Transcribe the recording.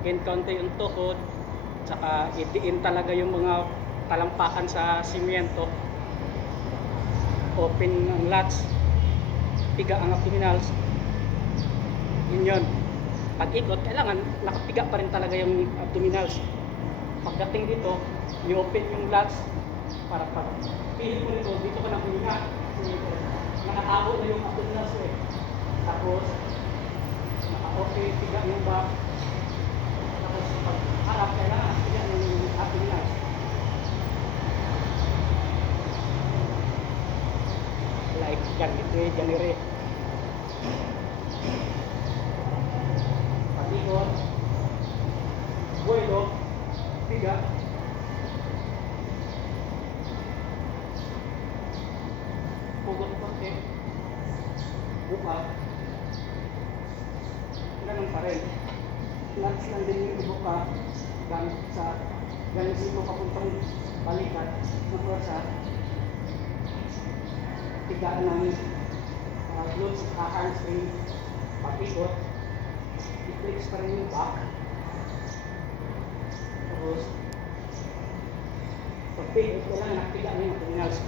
Kinkaunti yung tuhod, tsaka idiin talaga yung mga talampakan sa simyento. Open ang lats, piga ang abdominals. Yun. Pag ikot, kailangan nakapiga pa rin talaga yung abdominals. Pagdating dito, i-open yung lats para pag pihit mo nito, dito ka na huminga. Nakatago na yung abdominals eh. Tapos, naka-okay, piga yung back. Tapos, pag harap, kailangan piga yung abdominals. Like, ganire. Pag-ikot, buwelo, piga. Pugot konti. Buka. Ganun pa rin. Lats lang din yung ibuka. Ganun sito papuntang balikat na pwersa. Pigaan ng glutes at hamstring. Pag-ikot, i-flex pa rin yung back. Tapos, pag-pihit, kailangan napigaan yung abdominals.